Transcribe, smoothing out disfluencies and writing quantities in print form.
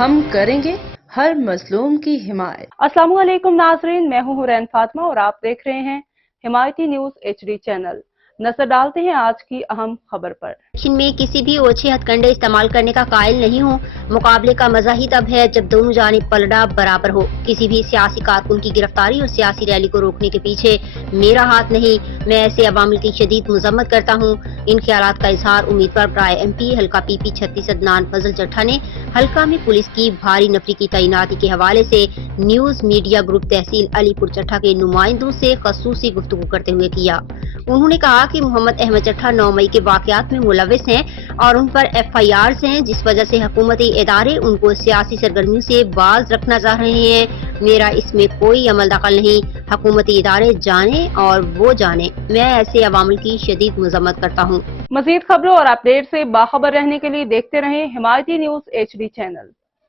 ہم کریں گے ہر مظلوم کی حمایت۔ السلام علیکم ناظرین، میں ہوں حورین فاطمہ اور آپ دیکھ رہے ہیں حمایتی نیوز HD چینل۔ نظر ڈالتے ہیں آج کی اہم خبر پر۔ میں کسی بھی اوچھے ہتھ کنڈے استعمال کرنے کا قائل نہیں ہوں۔ مقابلے کا مزہ ہی تب ہے جب دونوں جانب پلڑا برابر ہو۔ کسی بھی سیاسی کارکن کی گرفتاری اور سیاسی ریلی کو روکنے کے پیچھے میرا ہاتھ نہیں۔ میں ایسے عوامل کی شدید مذمت کرتا ہوں۔ ان خیالات کا اظہار امیدوار برائے MP حلقہ PP 36 عدنان فضل چٹھا نے حلقہ میں پولیس کی بھاری نفری کی تعیناتی کے حوالے سے نیوز میڈیا گروپ تحصیل علی پور چٹھا کے نمائندوں سے خصوصی گفتگو کرتے ہوئے کیا۔ انہوں نے کہا کہ محمد احمد چٹھا 9 مئی کے واقعات میں ملوث ہیں اور ان پر FIRs ہیں، جس وجہ سے حکومتی ادارے ان کو سیاسی سرگرمیوں سے باز رکھنا چاہ رہے ہیں۔ میرا اس میں کوئی عمل دخل نہیں۔ حکومتی ادارے جانیں اور وہ جانیں۔ میں ایسے عوامل کی شدید مذمت کرتا ہوں۔ مزید خبروں اور اپڈیٹ سے باخبر رہنے کے لیے دیکھتے رہیں حمایتی نیوز HD چینل۔